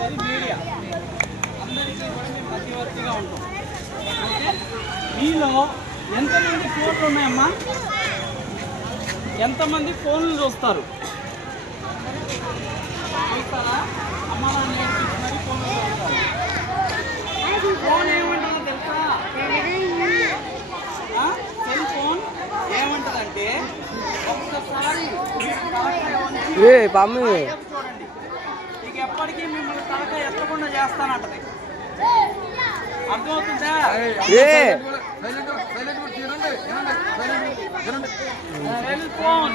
అనేది మీడియా. అందరికీ కూడా మేము మధ్యవర్తిగా ఉంటాం. మీలో ఎంతమంది ఫోన్లు ఉన్నాయమ్మా? ఎంతమంది ఫోన్లు చూస్తారు? చూస్తారా? అమ్మ నాన్న నేర్పించి మరి ఫోన్లు చూస్తారు. ఫోన్ ఏమంటారో తెలుసా? సెల్ ఫోన్ ఏమంటదంటే ఒక్కసారి ఏ చూడండి. ఇక ఎప్పటికీ మిమ్మల్ని తలకాయ ఎత్తకుండా చేస్తానంటది. అర్థమవుతుందా? ఏ! Cell phone.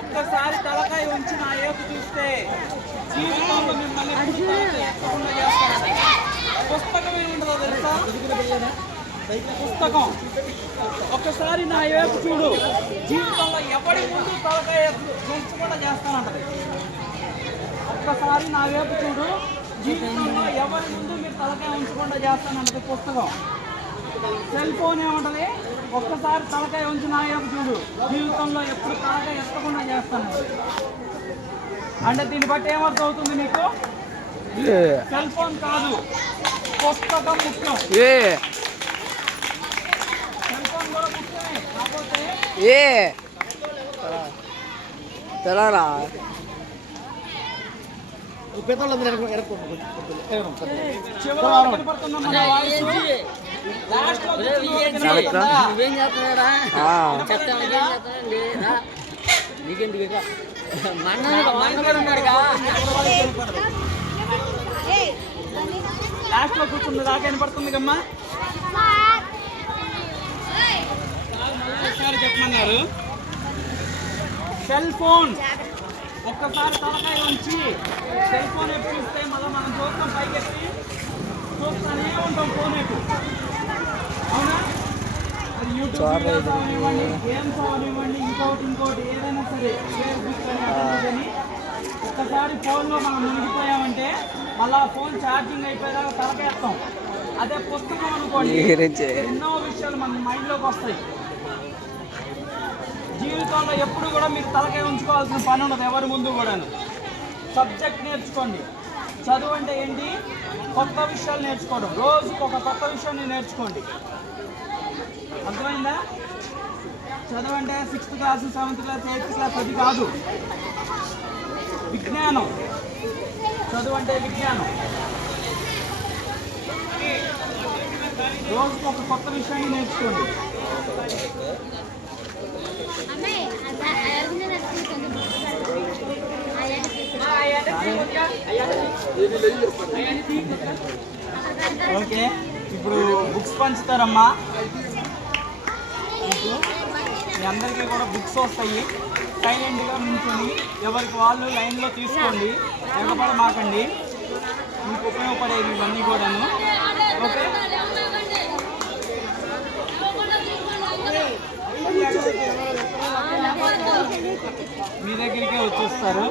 ఒక్కసారి తలకాయ ఉంచి నా ఏపు చూస్తే జీవితంలో మిమ్మల్ని ఎత్తకుండా చేస్తానంట పుస్తకం ఏముంటుందో తెలుసా? పుస్తకం. ఒక్కసారి నా వైపు చూడు. జీవితంలో ఎవరి ముందు తలకాయ ఉంచకుండా చేస్తానంటది. ఒక్కసారి నా వైపు చూడు. జీవితంలో ఎవరి ముందు మీరు తలకాయ ఉంచకుండా చేస్తానంటది పుస్తకం. సెల్ ఫోన్ ఏముంటది? ఒక్కసారి తలకాయ ఉంచి నా వైపు చూడు. జీవితంలో ఎప్పుడు తలకాయ ఎత్తకుండా చేస్తాను అంటే దీన్ని బట్టి ఏమర్థం అవుతుంది నీకు సెల్ ఫోన్ కాదు. పుస్తకం ముఖ్యం. ఏ. సెల్ ఫోన్ కూడా ముఖ్యమే. కాకపోతే తెలరా? వినపడుతుందా? నువ్వేం చేస్తున్నాడా లేదా? నీకెందుకు ఉన్నాడుగా లాస్ట్లో కూర్చున్న దాకా వినపడుతుంది కమ్మా. చెప్పమన్నారు. సెల్ ఫోన్ ఒక్కసారి తలకాయ ఉంచి సెల్ ఫోన్ ఎప్పుడు చూస్తే మళ్ళీ మనం చూస్తాం పైకి ఎత్తి చూస్తూనే ఉంటాం ఫోన్ ఎప్పుడు అవునా? అది యూట్యూబ్ వీడియోస్ అవనివ్వండి గేమ్స్ అవనివ్వండి ఇంకోటి ఇంకోటి ఏదైనా సరే ఫేస్బుక్ కానీ ఒక్కసారి ఫోన్లో మనం మునిగిపోయామంటే మళ్ళీ ఫోన్ ఛార్జింగ్ అయిపోయేదాకా తలకేస్తాం. అదే పుస్తకం అనుకోండి. ఎన్నో విషయాలు మన మైండ్లోకి వస్తాయి. జీవితంలో ఎప్పుడు కూడా మీరు తలకాయ ఉంచుకోవాల్సిన పని ఉండదు ఎవరి ముందు కూడాను. సబ్జెక్ట్ నేర్చుకోండి. చదువు అంటే ఏంటి? కొత్త విషయాలు నేర్చుకోవడం. రోజుకు ఒక కొత్త విషయాన్ని నేర్చుకోండి. అర్థమైందా? చదువు అంటే sixth class seventh class eighth class అది కాదు. విజ్ఞానం. చదువు అంటే విజ్ఞానం. రోజుకు ఒక కొత్త విషయాన్ని నేర్చుకోండి. ఓకే ఇప్పుడు బుక్స్ పంచుతారమ్మా. మీ అందరికీ కూడా బుక్స్ వస్తాయి. సైలెంట్గా నుంచొని ఎవరికి వాళ్ళు లైన్లో తీసుకోండి. ఎగపడ మాకండి మీకు ఉపయోగపడేవి ఇవన్నీ కూడాను. ఓకే? మీ దగ్గరికే వచ్చేస్తారు.